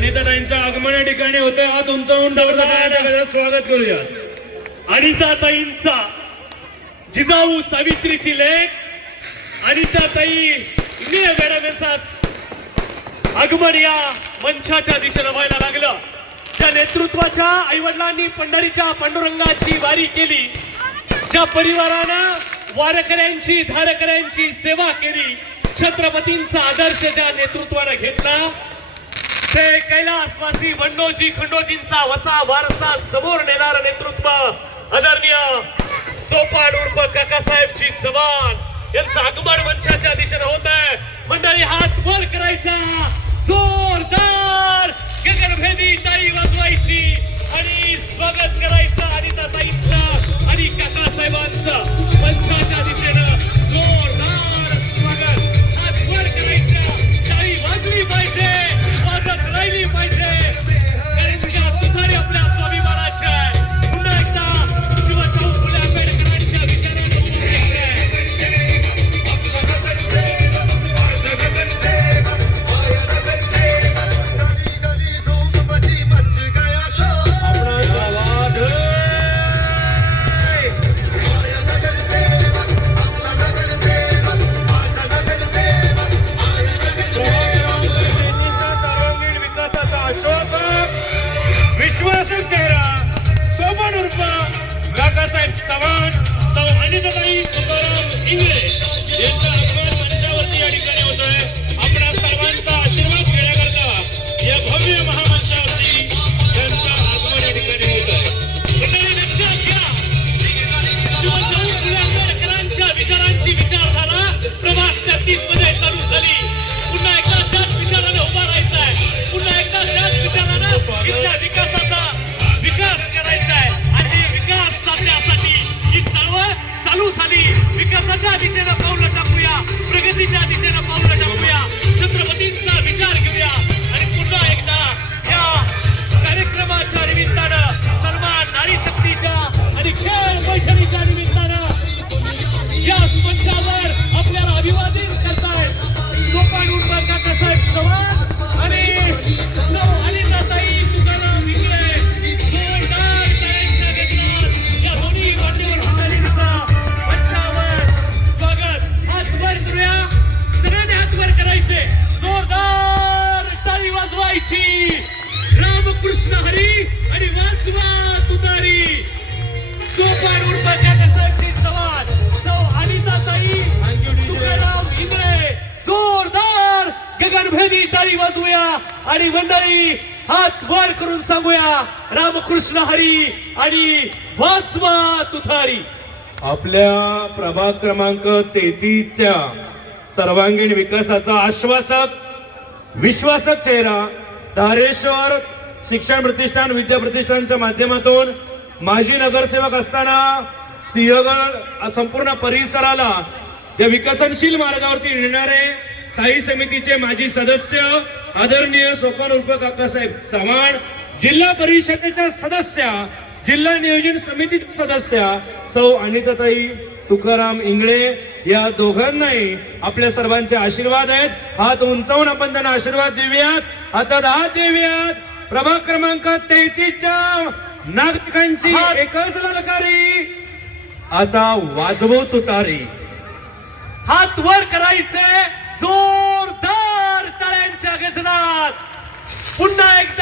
अनिताताईंचं आगमन या ठिकाणी होतंय. हात उंचावून स्वागत करूया. अनिताताईंचा जिजाऊ सावित्रीची लेख अनिताताई मॅडम यांचा आगमन या मंचाच्या दिशेनं व्हायला लागलं. ज्या नेतृत्वाच्या आईवडिलांनी पंढरीच्या पांडुरंगाची वारी केली, ज्या परिवारानं वारकऱ्यांची धारकऱ्यांची सेवा केली, छत्रपतींचा आदर्श ज्या नेतृत्वानं घेतला, ते कैलासवासी बंडोजी खंडोजींचा वसा वारसा समोर नेणारं नेतृत्व आदरणीय सोपान उर्फ काकासाहेबजी चव्हाण यांचं आगमन मंचाच्या दिशेनं होत आहे. मंडळी हात वर करायचा, जोरदार गगनभेदी टाळी वाजवायची आणि स्वागत करायचं अनिताताईंचं आणि काकासाहेबांचं मंचाच्या दिशेनं जोरदार स्वागत. हात वर करायचं, टाळी वाजली पाहिजे, वाजत राहिली पाहिजे, कारण त्या तुतारी आपल्या स्वाभिमानाच्या आहे. पुन्हा एकदा शिवशाहू फुले आंबेडकरांच्या विचारांना विश्वासक चेहरा सोपान उर्फ काकासाहेब चव्हाण, सौ अनिताताई तुकाराम इंगळे यांच्या आगमन मंचावरती या ठिकाणी होतोय. आपल्या सर्वांचा आशीर्वाद घेण्याकरता या भव्य महामंचावरती त्यांचं आगमन या ठिकाणी होतंय. मंडळी लक्षात घ्या, शिवशाहू फुले आंबेडकरांच्या विचारांची विचारधारा प्रभाग 33 मध्ये चालू झाली. पुन्हा एकदा त्याच विचाराने उभा राहायचं आहे, पुन्हा एकदा त्याच विचाराने इथल्या विकासाचा विकास करायचा आहे आणि हे विकास साधण्यासाठी ही चळवळ चालू झाली. विकासाच्या दिशेनं पावलं टाकूया, प्रगतीच्या दिशेनं पावलं टाकूया, छत्रपतींचा विचार घेऊया आणि पुन्हा एकदा या कार्यक्रमाच्या निमित्तानं सन्मान नारी शक्तीच्या आणि खेळ मैत्रीच्या निमित्तानं या मंचावर आपल्याला अभिवादन करतायत सोपान उर्फ काकासाहेब चव्हाण आणि अनिताताई तुकाराम इंगळे. जोरदार टाळ्यांच्या गजरात या दोन्ही मान्यवर मंडळींचं मंचावर स्वागत. हात वर करूया, सगळ्यांनी हात वर करायचे, जोरदार टाळी वाजवायची. रामकृष्ण हरी आणि वाजवा तुतारी. सोपान उर्फ काकासाहेबजी चव्हाण, सौ अनिताताई तुकाराम इंगळे. जोरदार गगनभेदी टाळी वाजवूया आणि मंडळी हात वर करून सांगूया, रामकृष्ण हरी आणि वाजवा तुतारी. आपल्या प्रभाग क्रमांक 33च्या सर्वांगीण विकासाचा आश्वासक विश्वासक चेहरा धारेश्वर शिक्षण प्रतिष्ठान विद्या प्रतिष्ठानच्या माध्यमातून माजी नगरसेवक असताना सिंहगड संपूर्ण परिसराला या विकसनशील मार्गावरती नेणारे स्थायी समितीचे माजी सदस्य आदरणीय सोपान उर्फ काकासाहेब चव्हाण, जिल्हा परिषदेच्या सदस्या, जिल्हा नियोजन समितीच्या सदस्या सौ अनिताताई तुकाराम इंगळे, या दोघांनाही आपल्या सर्वांचे आशीर्वाद आहेत. हात उंचावून आपण त्यांना आशीर्वाद देऊयात, हातात हात देऊयात. प्रभाग क्रमांक 33च्या नागरिकांची एकच ललकारी, आता वाजवू तुतारी. हात वर करायचे, जोरदार टाळ्यांच्या गजरात. पुन्हा एकदा